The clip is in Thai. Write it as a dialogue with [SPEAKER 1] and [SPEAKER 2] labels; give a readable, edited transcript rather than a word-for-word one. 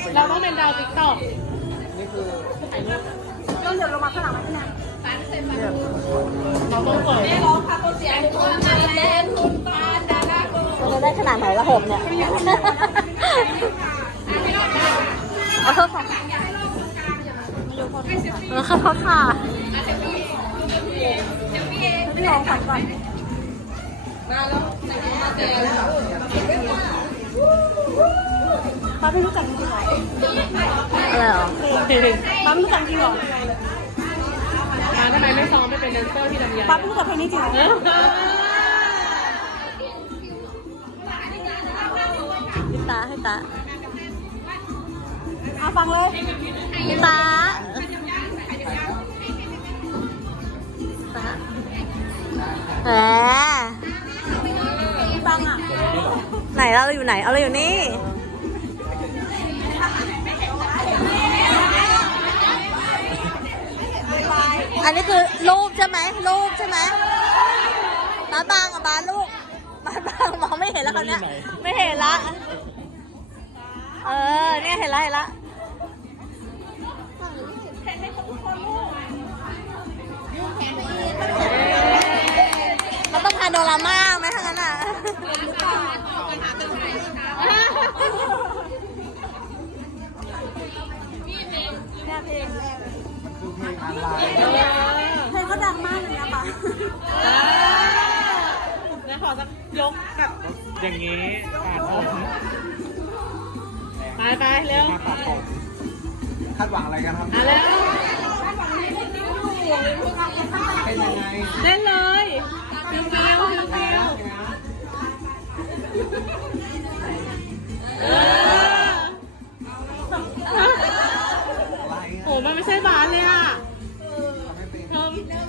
[SPEAKER 1] เราต้องเป็นดาวติ๊กต็อก
[SPEAKER 2] นี่คือ
[SPEAKER 1] ถ่ายรูป
[SPEAKER 3] ก็เดี๋ยวเรามาข้างหลังไหมพี่แนน
[SPEAKER 1] เราต้องเปิด
[SPEAKER 3] เราจะได้ขนาดไหนละหกเนี่ยเอาเถอะค่ะค่ะค่ะพี่ลองขันก่อนป้าไม่รู้จักจริงเหรออะไรหรอป้าไม่รู้จักจริงเหรอ
[SPEAKER 1] ทำไมไม่ซ้อมไปเป็นแดนเซอร์ที่ลำไย
[SPEAKER 3] ป้าไม่รู้จักเพลงนี้จริงเหรอให้ตาฟังเลยตาแหมฟังอ่ะไหนเราอยู่ไหนเอาเราอยู่นี่อันนี้คือรูปใช่ไหมบ้านบางอ่ะบ้านลูกบ้านบางมองไม่เห็นแล้วเขาเนี่ยไม่เห็นละเนี่ยเห็นละมันต้องพาโดราม่าไหมทั้งนั้นอ่ะเนี่ยเพลง
[SPEAKER 2] คือเพลงอะไร
[SPEAKER 3] เพลงก็ดังมากเลยนะปะ
[SPEAKER 1] แล้วขอสักยกแบบ
[SPEAKER 2] อย่างนี้
[SPEAKER 1] ไปเร็ว
[SPEAKER 2] คาดหวังอะไรกันครับ
[SPEAKER 1] แล้ว
[SPEAKER 2] เป็นยังไง
[SPEAKER 1] เล่นเลยฟิวโอ้มันไม่ใช่บาสเลยอ่ะ